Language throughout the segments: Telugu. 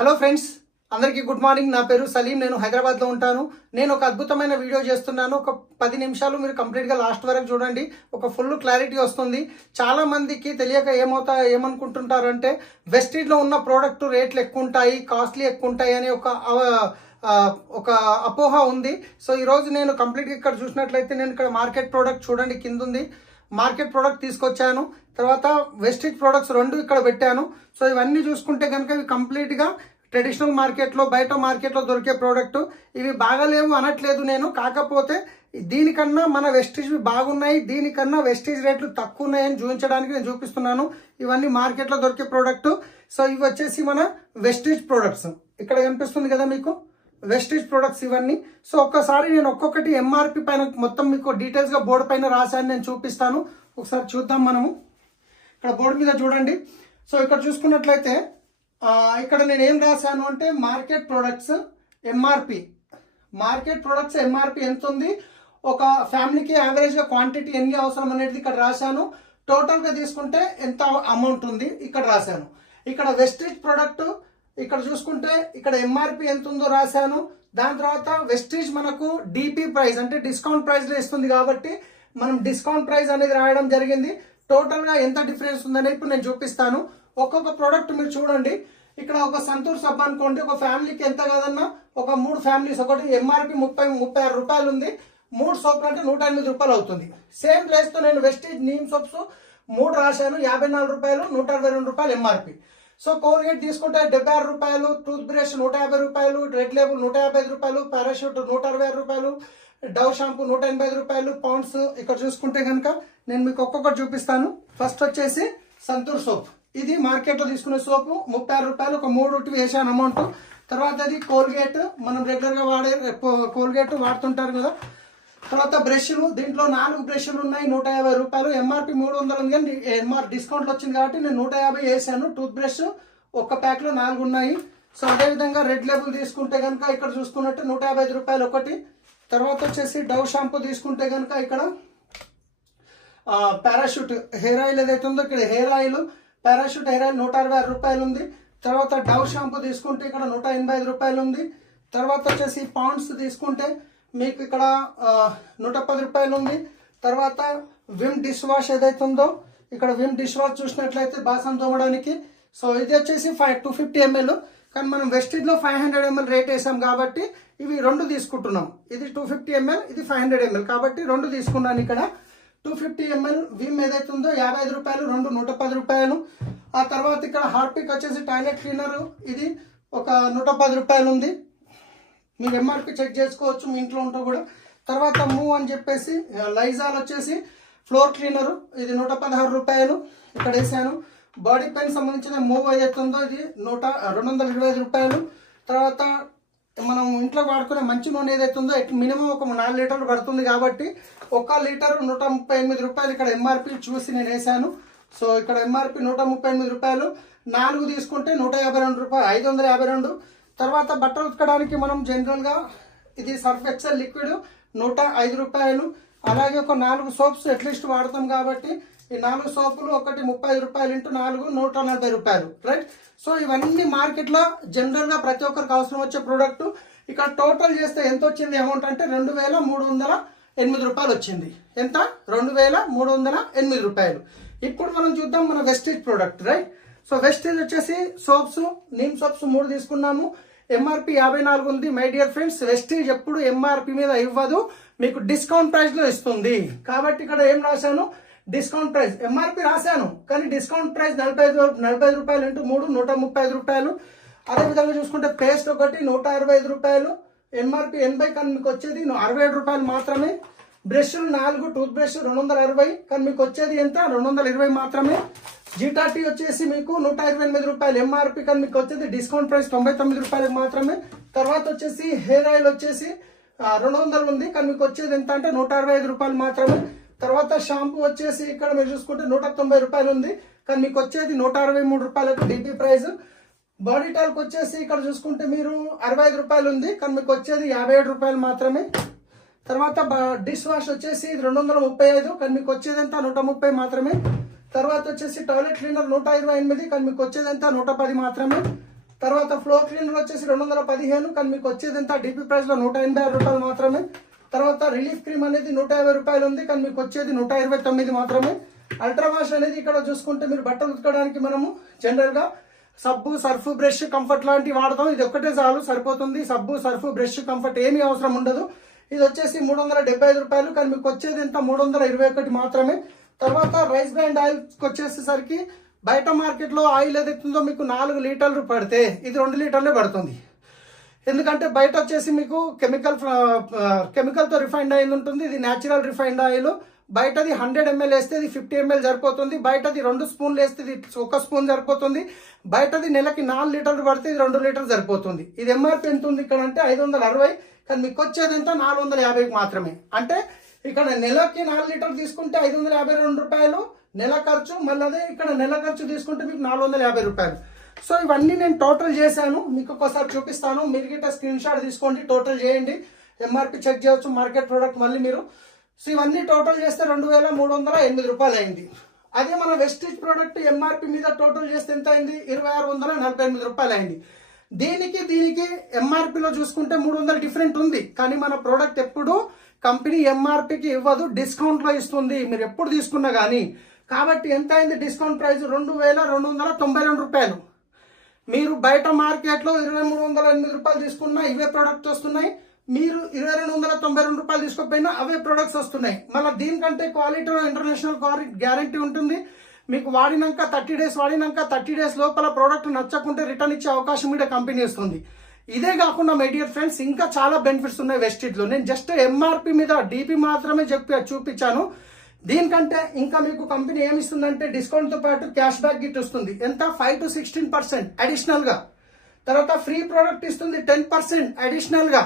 హలో ఫ్రెండ్స్, అందరికీ గుడ్ మార్నింగ్. నా పేరు సలీం. నేను హైదరాబాద్లో ఉంటాను. నేను ఒక అద్భుతమైన వీడియో చేస్తున్నాను. ఒక 10 నిమిషాలు మీరు కంప్లీట్గా లాస్ట్ వరకు చూడండి. ఒక ఫుల్ క్లారిటీ వస్తుంది. చాలా మందికి తెలియక ఏమనుకుంటుంటారంటే వెస్టీజ్లో ఉన్న ప్రోడక్ట్ రేట్లు ఎక్కువ ఉంటాయి, కాస్ట్లీ ఎక్కువ ఉంటాయి అనే ఒక అపోహ ఉంది. సో ఈరోజు నేను కంప్లీట్గా ఇక్కడ చూసినట్లయితే నేను ఇక్కడ మార్కెట్ ప్రోడక్ట్ చూడండి, కింద ఉంది. మార్కెట్ ప్రోడక్ట్ తీసుకొచ్చాను. తర్వాత వెస్టీజ్ ప్రోడక్ట్స్ 2 ఇక్కడ పెట్టాను. సో ఇవన్నీ చూసుకుంటే కనుక ఇవి కంప్లీట్గా ట్రెడిషనల్ మార్కెట్లో, బయట మార్కెట్లో దొరికే ప్రోడక్ట్. ఇవి బాగాలేవు అనట్లేదు నేను, కాకపోతే దీనికన్నా మన వెస్టీజ్ బాగున్నాయి, దీనికన్నా వెస్టీజ్ రేట్లు తక్కువ ఉన్నాయని చూపించడానికి నేను చూపిస్తున్నాను. ఇవన్నీ మార్కెట్లో దొరికే ప్రోడక్ట్. సో ఇవి వచ్చేసి మన వెస్టీజ్ ప్రోడక్ట్స్. ఇక్కడ కనిపిస్తుంది కదా మీకు, వెస్టీజ్ ప్రొడక్ట్స్ ఇవన్నీ. సో ఒక్కసారి నేను ఒక్కొక్కటి ఎంఆర్పి పైన మొత్తం మీకు డీటెయిల్స్గా బోర్డు పైన రాశాను, నేను చూపిస్తాను. ఒకసారి చూద్దాం మనము. ఇక్కడ బోర్డు మీద చూడండి. సో ఇక్కడ చూసుకున్నట్లయితే ఇక్కడ నేను ఏం రాశాను అంటే market products MRP. Market products MRP ఎంత ఉంది, ఒక ఫ్యామిలీకి యావరేజ్గా క్వాంటిటీ ఎన్ని అవసరం అనేది ఇక్కడ రాశాను. టోటల్గా తీసుకుంటే ఎంత అమౌంట్ ఉంది ఇక్కడ రాశాను. ఇక్కడ వెస్టీజ్ ప్రొడక్ట్ ఇక్కడ చూసుకుంటే ఇక్కడ ఎంఆర్పి ఎంత ఉందో రాశాను. దాని తర్వాత వెస్టీజ్ మనకు డిపి ప్రైస్ అంటే డిస్కౌంట్ ప్రైస్లో ఇస్తుంది కాబట్టి మనం డిస్కౌంట్ ప్రైస్ అనేది రాయడం జరిగింది. టోటల్గా ఎంత డిఫరెన్స్ ఉందనేది ఇప్పుడు నేను చూపిస్తాను. ఒక్కొక్క ప్రోడక్ట్ మీరు చూడండి. ఇక్కడ ఒక సంతూర్ సబ్బు అనుకోండి, ఒక ఫ్యామిలీకి ఎంత కాదన్నా ఒక 3 ఫ్యామిలీస్, ఒకటి ఎంఆర్పి 36 రూపాయలు ఉంది. 3 సోపులు అంటే 108 రూపాయలు అవుతుంది. సేమ్ ప్లేస్తో నేను వెస్టీజ్ నీమ్ సోప్స్ 3 రాశాను, 54 రూపాయలు, 122 రూపాయలు ఎంఆర్పి. సో కోల్గేట్ తీసుకుంటే 76 రూపాయలు, టూత్ బ్రష్ 150 రూపాయలు, రెడ్ లేబుల్ 155 రూపాయలు, పారాషూట్ 160 రూపాయలు, డవ్ షాంపూ 180 రూపాయలు, పౌండ్స్. ఇక్కడ చూసుకుంటే కనుక నేను మీకు ఒక్కొక్కటి చూపిస్తాను. ఫస్ట్ వచ్చేసి సంతూర్ సోప్. ఇది మార్కెట్లో తీసుకునే సోపు 36 రూపాయలు, ఒక 3 వేసాను అమౌంట్. తర్వాత అది కోల్గేట్, మనం రెగ్యులర్గా వాడే కోల్గేట్ వాడుతుంటారు కదా. తర్వాత బ్రష్లు, దీంట్లో 4 బ్రష్లు ఉన్నాయి, 150 రూపాయలు. ఎంఆర్పి 300 ఉంది కానీ డిస్కౌంట్లో వచ్చింది కాబట్టి నేను 150 వేసాను. టూత్ బ్రష్ ఒక్క ప్యాక్లో 4 ఉన్నాయి. సో అదేవిధంగా రెడ్ లేబుల్ తీసుకుంటే కనుక ఇక్కడ చూసుకున్నట్టు 155 రూపాయలు ఒకటి. తర్వాత వచ్చేసి డవ్ షాంపూ తీసుకుంటే కనుక ఇక్కడ పారాషూట్ హెయిర్ ఆయిల్ ఏదైతే ఉందో ఇక్కడ hair oil, parachute hair oil 166 రూపాయలు ఉంది. తర్వాత డవ్ షాంపూ తీసుకుంటే ఇక్కడ 185 రూపాయలు ఉంది. తర్వాత వచ్చేసి పౌండ్స్ తీసుకుంటే మీకు ఇక్కడ 110 రూపాయలు ఉంది. తర్వాత విమ్ డిష్ వాష్ ఏదైతే ఉందో ఇక్కడ విమ్ డిష్ వాష్ చూసినట్లయితే బాసన్ తోమడానికి. సో ఇది వచ్చేసి 250 ml, కానీ మనం వెస్టీజ్లో 500 ml రేట్ వేసాం కాబట్టి ఇవి 2 తీసుకుంటున్నాం. ఇది 250 ml, ఇది 500 ml కాబట్టి 2 తీసుకున్నాను. ఇక్కడ 250 ml విమ్ ఏదైతే ఉందో 55 రూపాయలు, 2 110 రూపాయలు. ఆ తర్వాత ఇక్కడ హార్పిక్ వచ్చేసి టాయిలెట్ క్లీనర్, ఇది ఒక 110 రూపాయలు ఉంది. మీరు ఎంఆర్పి చెక్ చేసుకోవచ్చు మీ ఇంట్లో ఉంటూ కూడా. తర్వాత మూవ్ అని చెప్పేసి లైజాల్ వచ్చేసి ఫ్లోర్ క్లీనరు, ఇది 116 రూపాయలు ఇక్కడ వేసాను. బాడీ పెయిన్ సంబంధించిన మూవ్ ఏదైతే ఉందో ఇది 225 రూపాయలు. తర్వాత మనం ఇంట్లో వాడుకునే మంచి నూనె ఏదైతే ఉందో మినిమం ఒక 4 లీటర్లు పడుతుంది కాబట్టి 1 లీటర్ 138 రూపాయలు ఇక్కడ ఎంఆర్పి చూసి నేను వేసాను. సో ఇక్కడ ఎంఆర్పి 138 రూపాయలు. 4 తీసుకుంటే 152 రూపాయలు, 552. తర్వాత బట్టలు ఉతకడానికి మనం జనరల్గా ఇది సర్ఫ్ ఎక్సెల్ లిక్విడ్ 105 రూపాయలు. అలాగే ఒక 4 సోప్స్ అట్లీస్ట్ వాడతాం కాబట్టి ఈ 4 సోపులు ఒకటి 30 రూపాయలు ఇంటూ 4 140 రూపాయలు, రైట్. సో ఇవన్నీ మార్కెట్లో జనరల్గా ప్రతి ఒక్కరికి అవసరం వచ్చే ప్రోడక్ట్. ఇక్కడ టోటల్ చేస్తే ఎంత వచ్చింది అమౌంట్ అంటే 2308 రూపాయలు వచ్చింది. ఎంత? 2308 రూపాయలు. ఇప్పుడు మనం చూద్దాం మన Vestige product, right. So Vestige వచ్చేసి సోప్స్, నీమ్ సోప్స్ 3 తీసుకున్నాము. ఎంఆర్పి 54 ఉంది. మై డియర్ ఫ్రెండ్స్, వెస్టీజ్ ఎప్పుడు ఎంఆర్పి మీద ఇవ్వదు, మీకు డిస్కౌంట్ ప్రైస్లో ఇస్తుంది. కాబట్టి ఇక్కడ ఏం రాశాను, డిస్కౌంట్ ప్రైస్. ఎంఆర్పి రాశాను కానీ డిస్కౌంట్ ప్రైస్ 45 రూపాయలు ఇంటూ 3 135 రూపాయలు. అదేవిధంగా చూసుకుంటే పేస్ట్ ఒకటి 165 రూపాయలు, ఎంఆర్పి 80 కానీ మీకు వచ్చేది 67 రూపాయలు మాత్రమే. బ్రష్లు 4 టూత్ బ్రష్ 260 కానీ మీకు వచ్చేది ఎంత, 220 మాత్రమే. జీటాటీ వచ్చేసి మీకు 128 రూపాయలు ఎంఆర్పి కానీ మీకు వచ్చేది డిస్కౌంట్ ప్రైస్ 99 రూపాయలకు మాత్రమే. తర్వాత వచ్చేసి హెయిర్ ఆయిల్ వచ్చేసి 200 ఉంది కానీ మీకు వచ్చేది ఎంత అంటే 165 రూపాయలు మాత్రమే. తర్వాత షాంపూ వచ్చేసి ఇక్కడ మీరు చూసుకుంటే 190 రూపాయలు ఉంది కానీ మీకు వచ్చేది 163 రూపాయలకు డిపి ప్రైస్. బాడీ టాల్క్ వచ్చేసి ఇక్కడ చూసుకుంటే మీరు 65 రూపాయలు ఉంది కానీ మీకు వచ్చేది 57 రూపాయలు మాత్రమే. తర్వాత డిష్ వాష్ వచ్చేసి 235 కానీ మీకు వచ్చేది ఎంత, 130 మాత్రమే. తర్వాత వచ్చేసి టాయిలెట్ క్లీనర్ 128 కానీ మీకు వచ్చేది ఎంత, 110 మాత్రమే. తర్వాత ఫ్లోర్ క్లీనర్ వచ్చేసి 215, కానీ మీకు వచ్చేది ఎంత డిపి ప్రైస్లో 186 రూపాయలు మాత్రమే. తర్వాత రిలీఫ్ క్రీమ్ అనేది 150 రూపాయలు ఉంది, కానీ మీకు వచ్చేది 129 మాత్రమే. అల్ట్రా వాష్ అనేది ఇక్కడ చూసుకుంటే మీరు బట్టలు ఉతకడానికి మనము జనరల్గా సబ్బు, సర్ఫ్, బ్రష్, కంఫర్ట్ లాంటివి వాడతాం. ఇది ఒక్కటే చాలు సరిపోతుంది. సబ్బు, సర్ఫ్, బ్రష్, కంఫర్ట్ ఏమీ అవసరం ఉండదు. ఇది వచ్చేసి 375 రూపాయలు, కానీ మీకు వచ్చేది ఎంత 321 మాత్రమే. తర్వాత రైస్ బ్రాండ్ ఆయిల్కి వచ్చేసేసరికి బయట మార్కెట్లో ఆయిల్ ఏదైతుందో మీకు 4 లీటర్లు పడితే ఇది 2 లీటర్లే పడుతుంది. ఎందుకంటే బయట వచ్చేసి మీకు కెమికల్తో రిఫైండ్ ఆయిల్ ఉంటుంది, ఇది న్యాచురల్ రిఫైండ్ ఆయిల్. బయటది 100 ml వేస్తే ఇది 50 ml సరిపోతుంది. బయటది 2 స్పూన్లు వేస్తే ఇది 1 స్పూన్ సరిపోతుంది. బయటది నెలకి 4 లీటర్లు పడితే ఇది 2 లీటర్లు సరిపోతుంది. ఇది ఎంఆర్పి ఎంత ఉంది ఇక్కడ అంటే 560, కానీ మీకు వచ్చేది ఎంత 450 మాత్రమే. అంటే ఇక్కడ నెలకి 4 లీటర్లు తీసుకుంటే 552 రూపాయలు నెల ఖర్చు, మళ్ళీ అదే ఇక్కడ నెల ఖర్చు తీసుకుంటే మీకు 450 రూపాయలు. సో ఇవన్నీ నేను టోటల్ చేశాను, మీకు ఒకసారి చూపిస్తాను. మీరు గిట్ట స్క్రీన్ షాట్ తీసుకోండి, టోటల్ చేయండి, ఎంఆర్పి చెక్ చేయవచ్చు, మార్కెట్ ప్రోడక్ట్ మళ్ళీ మీరు. సో ఇవన్నీ టోటల్ చేస్తే 2308 రూపాయలు అయింది. అదే మన వెస్టిజ్ ప్రోడక్ట్ ఎంఆర్పి మీద టోటల్ చేస్తే ఎంత అయింది 2648 రూపాయలు అయింది. దీనికి ఎంఆర్పిలో చూసుకుంటే 300 డిఫరెంట్ ఉంది, కానీ మన ప్రోడక్ట్ ఎప్పుడు కంపెనీ ఎంఆర్పికి ఇవ్వదు, డిస్కౌంట్లో ఇస్తుంది మీరు ఎప్పుడు తీసుకున్నా కానీ. కాబట్టి ఎంత అయింది డిస్కౌంట్ ప్రైస్ 2292 రూపాయలు. మీరు బయట మార్కెట్లో 2308 రూపాయలు తీసుకున్నా ఇవే ప్రొడక్ట్స్ వస్తున్నాయి, మీరు 2292 రూపాయలు తీసుకోకపోయినా అవే ప్రొడక్ట్స్ వస్తున్నాయి. మళ్ళీ దీనికంటే క్వాలిటీలో ఇంటర్నేషనల్ గ్యారంటీ ఉంటుంది. మీకు వాడినాక 30 డేస్ వాడినాక 30 డేస్ లోపల ప్రోడక్ట్ నచ్చకుంటే రిటర్న్ ఇచ్చే అవకాశం కూడా కంపెనీ ఇస్తుంది. ఇదే కాకుండా మై డియర్ ఫ్రెండ్స్ ఇంకా చాలా బెనిఫిట్స్ ఉన్నాయి వెస్టిజ్లో. నేను జస్ట్ ఎంఆర్పి మీద డిపి మాత్రమే చూపించాను. దీనికంటే ఇంకా మీకు కంపెనీ ఏమిస్తుందంటే డిస్కౌంట్తో పాటు క్యాష్ బ్యాక్ గిట్ వస్తుంది. ఎంత 5 to 16% అడిషనల్గా. తర్వాత ఫ్రీ ప్రోడక్ట్ ఇస్తుంది 10% అడిషనల్గా.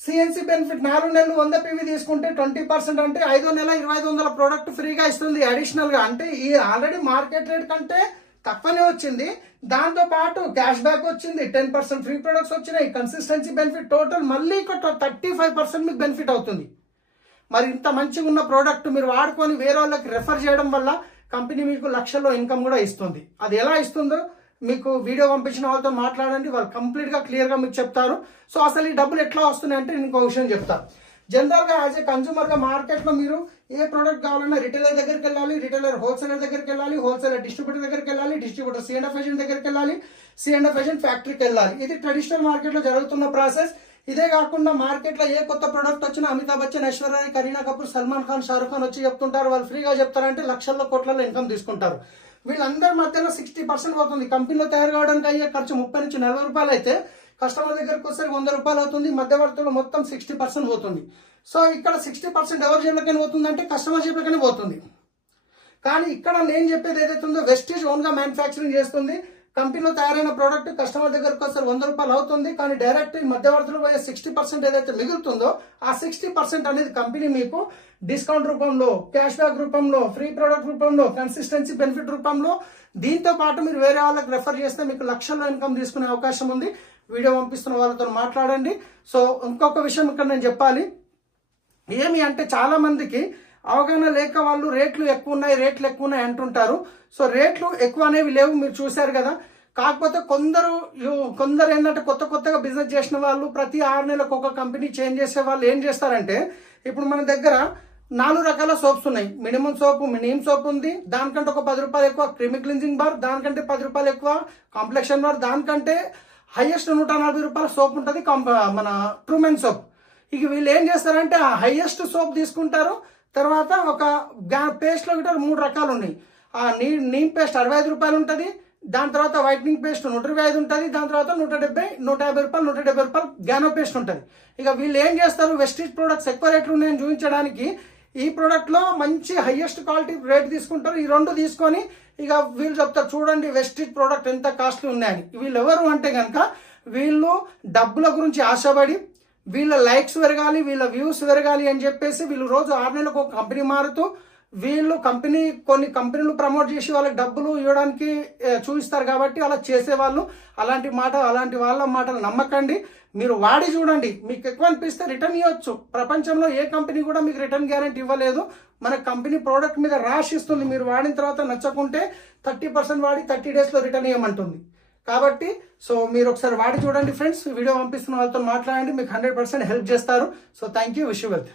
సిఎన్సి బెనిఫిట్ 4 నెలలు 100 PV తీసుకుంటే 20%, అంటే 5వ నెల 2500 ప్రోడక్ట్ ఫ్రీగా ఇస్తుంది అడిషనల్గా. అంటే ఈ ఆల్రెడీ మార్కెట్ రేట్ కంటే తక్కువనే వచ్చింది, దాంతో పాటు క్యాష్ బ్యాక్ వచ్చింది, 10% ఫ్రీ ప్రొడక్ట్స్ వచ్చినాయి, కన్సిస్టెన్సీ బెనిఫిట్, టోటల్ మళ్ళీ 35% మీకు బెనిఫిట్ అవుతుంది. మరి ఇంత మంచిగా ఉన్న ప్రోడక్ట్ మీరు వాడుకొని వేరే వాళ్ళకి రెఫర్ చేయడం వల్ల కంపెనీ మీకు లక్షల్లో ఇన్కమ్ కూడా ఇస్తుంది. అది ఎలా ఇస్తుందో మీకు వీడియో పంపించిన వాళ్ళతో మాట్లాడండి, వాళ్ళు కంప్లీట్గా క్లియర్గా మీకు చెప్తారు. సో అసలు ఈ డబ్బులు ఎట్లా వస్తున్నాయి అంటే నేను ఇంకో విషయం చెప్తాను. జనరల్గా యాజ్ ఏ కన్సూమర్గా మార్కెట్లో మీరు ఏ ప్రోడక్ట్ కావాలన్నా రిటైలర్ దగ్గరికి వెళ్ళాలి, రిటైలర్ హోల్సేలర్ దగ్గరికి వెళ్ళాలి, హోల్సేలర్ డిస్ట్రిబ్యూటర్ దగ్గరికి వెళ్ళాలి, డిస్ట్రిబ్యూటర్ C&F ఏజెంట్ దగ్గరికి వెళ్ళాలి, C&F ఏజెంట్ ఫ్యాక్టరీకి వెళ్ళాలి. ఇది ట్రెడిషనల్ మార్కెట్లో జరుగుతున్న ప్రాసెస్. ఇదే కాకుండా మార్కెట్లో ఏ కొత్త ప్రోడక్ట్ వచ్చినా అమితాబ్ బచ్చన్, ఐశ్వర్య రాయ్, కరీనా కపూర్, సల్మాన్ ఖాన్, షారుఖ్ ఖాన్ వచ్చి చెప్తుంటారు. వాళ్ళు ఫ్రీగా చెప్తారంటే లక్షల్లో కోట్లలో ఇన్కమ్ తీసుకుంటారు. వీళ్ళందరి మధ్యలో 60% పోతుంది. కంపెనీలో తయారు కావడానికి అయ్యే ఖర్చు 30 నుంచి 40 రూపాయలు అయితే కస్టమర్ దగ్గరకు వస్తే 100 రూపాయలు అవుతుంది. మధ్యవర్తులు మొత్తం 60% పోతుంది. సో ఇక్కడ 60% ఎవరి జేబులకైనా పోతుంది అంటే కస్టమర్ జేబులకైనా పోతుంది. కానీ ఇక్కడ నేను చెప్పేది ఏదైతే ఉందో వెస్టిజ్ ఓన్గా మ్యానుఫ్యాక్చరింగ్ చేస్తుంది. కంపెనీలో తయారైన ప్రోడక్ట్ కస్టమర్ దగ్గరకు వస్తే 100 రూపాయలు అవుతుంది, కానీ డైరెక్ట్ మధ్యవర్తులు పోయే 60% ఏదైతే మిగులుతుందో ఆ 60% అనేది కంపెనీ మీకు డిస్కౌంట్ రూపంలో, క్యాష్ బ్యాక్ రూపంలో, ఫ్రీ ప్రోడక్ట్ రూపంలో, కన్సిస్టెన్సీ బెనిఫిట్ రూపంలో, దీంతో పాటు మీరు వేరే వాళ్ళకి రెఫర్ చేస్తే మీకు లక్షల్లో ఇన్కమ్ తీసుకునే అవకాశం ఉంది. వీడియో పంపిస్తున్న వాళ్ళతో మాట్లాడండి. సో ఇంకొక విషయం ఇక్కడ నేను చెప్పాలి, ఏమి అంటే చాలా మందికి అవగాహన లేక వాళ్ళు రేట్లు ఎక్కువ ఉన్నాయి అంటుంటారు. సో రేట్లు ఎక్కువ అనేవి లేవు, మీరు చూశారు కదా. కాకపోతే కొందరు ఏంటంటే కొత్తగా బిజినెస్ చేసిన వాళ్ళు ప్రతి 6 నెలలకు ఒక కంపెనీ చేంజ్ చేసే వాళ్ళు ఏం చేస్తారంటే, ఇప్పుడు మన దగ్గర 4 రకాల సోప్స్ ఉన్నాయి. మినిమం సోప్, నీమ్ సోప్ ఉంది, దానికంటే ఒక 10 రూపాయలు ఎక్కువ క్రీమీ క్లిన్జింగ్ బార్, దానికంటే 10 రూపాయలు ఎక్కువ కాంప్లెక్షన్ బార్, దానికంటే హైయెస్ట్ 140 రూపాయల సోప్ ఉంటుంది మన ట్రూమెన్ సోప్. ఇక వీళ్ళు ఏం చేస్తారంటే ఆ హైయెస్ట్ సోప్ తీసుకుంటారు. తర్వాత ఒక పేస్ట్లో గిట్ట 3 రకాలు ఉన్నాయి. ఆ నీమ్ పేస్ట్ 65 రూపాయలు ఉంటుంది, దాని తర్వాత వైట్నింగ్ పేస్ట్ 125 ఉంటుంది, దాని తర్వాత 170, 150 రూపాయలు, 170 రూపాయలు గ్యానో పేస్ట్ ఉంటుంది. ఇక వీళ్ళు ఏం చేస్తారు, వెస్టిజ్ ప్రొడక్ట్స్ ఎక్కువ రేట్లు ఉన్నాయని చూపించడానికి ఈ ప్రోడక్ట్లో మంచి హైయెస్ట్ క్వాలిటీ రేట్ తీసుకుంటారు. ఈ 2 తీసుకొని ఇక వీళ్ళు చెప్తారు చూడండి వెస్టిజ్ ప్రోడక్ట్ ఎంత కాస్ట్లీ ఉన్నాయని. వీళ్ళు ఎవరు అంటే కనుక వీళ్ళు డబ్బుల గురించి ఆశపడి వీళ్ళ లైక్స్ పెరగాలి, వీళ్ళ వ్యూస్ పెరగాలి అని చెప్పేసి వీళ్ళు రోజు 6 నెలలకు ఒక కంపెనీ మారుతూ వీళ్ళు కొన్ని కంపెనీలు ప్రమోట్ చేసి వాళ్ళకి డబ్బులు ఇవ్వడానికి చూపిస్తారు. కాబట్టి అలా చేసేవాళ్ళు అలాంటి వాళ్ళ మాటలు నమ్మకండి. మీరు వాడి చూడండి, మీకు ఎక్కువ అనిపిస్తే రిటర్న్ ఇవ్వచ్చు. ప్రపంచంలో ఏ కంపెనీ కూడా మీకు రిటర్న్ గ్యారెంటీ ఇవ్వలేదు. మన కంపెనీ ప్రోడక్ట్ మీద రాసి ఇస్తుంది, మీరు వాడిన తర్వాత నచ్చకుంటే 30% వాడి 30 డేస్లో రిటర్న్ ఇవ్వమంటుంది. కాబట్టి సో మీరు ఒకసారి వాడి చూడండి ఫ్రెండ్స్, వీడియో పంపిస్తున్న వాళ్ళతో మాట్లాడండి, మీకు 100% హెల్ప్ చేస్తారు. So thank you, wish you wealth.